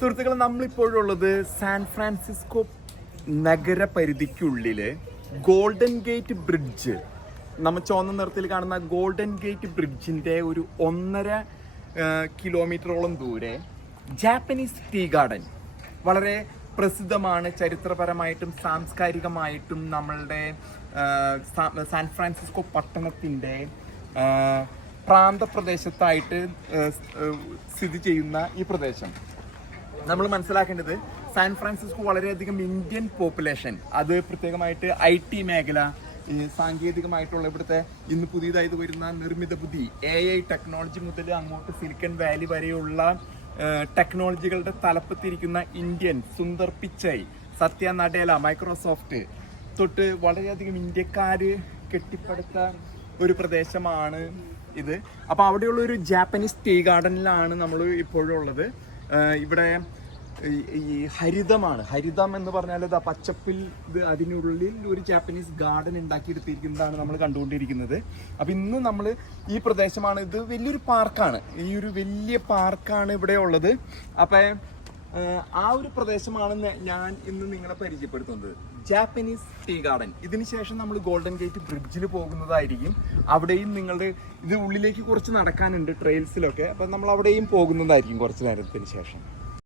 സുഹൃത്തുക്കളെ, നമ്മളിപ്പോഴുള്ളത് San Francisco നഗരപരിധിക്കുള്ളിൽ ഗോൾഡൻ ഗേറ്റ് ബ്രിഡ്ജ്, നമ്മൾ ചുവന്ന നിറത്തിൽ കാണുന്ന ഗോൾഡൻ ഗേറ്റ് ബ്രിഡ്ജിൻ്റെ ഒരു 1.5 കിലോമീറ്ററോളം ദൂരെ ജാപ്പനീസ് ടീ ഗാർഡൻ, വളരെ പ്രസിദ്ധമാണ് ചരിത്രപരമായിട്ടും സാംസ്കാരികമായിട്ടും. നമ്മളുടെ സാൻ ഫ്രാൻസിസ്കോ പട്ടണത്തിൻ്റെ പ്രാന്തപ്രദേശത്തായിട്ട് സ്ഥിതി ചെയ്യുന്ന ഈ പ്രദേശം നമ്മൾ മനസ്സിലാക്കേണ്ടത്, സാൻ ഫ്രാൻസിസ്കോ വളരെയധികം ഇന്ത്യൻ പോപ്പുലേഷൻ, അത് പ്രത്യേകമായിട്ട് IT മേഖല, സാങ്കേതികമായിട്ടുള്ള ഇവിടുത്തെ ഇന്ന് പുതിയതായത് വരുന്ന നിർമ്മിത ബുദ്ധി, AI ടെക്നോളജി മുതൽ അങ്ങോട്ട് സിലിക്കൺ വാലി വരെയുള്ള ടെക്നോളജികളുടെ തലപ്പത്തിരിക്കുന്ന ഇന്ത്യൻ, സുന്ദർ പിച്ചൈ, സത്യ നടേല, മൈക്രോസോഫ്റ്റ് തൊട്ട് വളരെയധികം ഇന്ത്യക്കാർ കെട്ടിപ്പടുത്ത ഒരു പ്രദേശമാണ് ഇത്. അപ്പോൾ അവിടെയുള്ള ഒരു ജാപ്പനീസ് ടീ ഗാർഡനിലാണ് നമ്മൾ ഇപ്പോഴും ഉള്ളത്. ഇവിടെ ഈ ഹരിതം എന്ന് പറഞ്ഞാൽ ഇതാ പച്ചപ്പിൽ, ഇത് അതിനുള്ളിൽ ഒരു ജാപ്പനീസ് ഗാർഡൻ ഉണ്ടാക്കിയെടുത്തിരിക്കുന്നതാണ് നമ്മൾ കണ്ടുകൊണ്ടിരിക്കുന്നത്. അപ്പം ഇന്ന് നമ്മൾ ഈ പ്രദേശമാണ്, ഇത് വലിയൊരു പാർക്കാണ്, ഈ ഒരു വലിയ പാർക്കാണ് ഇവിടെ ഉള്ളത്. അപ്പം ആ ഒരു പ്രദേശമാണ് ഞാൻ ഇന്ന് നിങ്ങളെ പരിചയപ്പെടുത്തുന്നത്, ജാപ്പനീസ് ടീ ഗാർഡൻ. ഇതിന് ശേഷം നമ്മൾ ഗോൾഡൻ ഗേറ്റ് ബ്രിഡ്ജിൽ പോകുന്നതായിരിക്കും. അവിടെയും നിങ്ങളുടെ ഇത് ഉള്ളിലേക്ക് കുറച്ച് നടക്കാനുണ്ട് ട്രെയിൽസിലൊക്കെ, അപ്പം നമ്മൾ അവിടെയും പോകുന്നതായിരിക്കും കുറച്ച് നേരത്തിന് ശേഷം.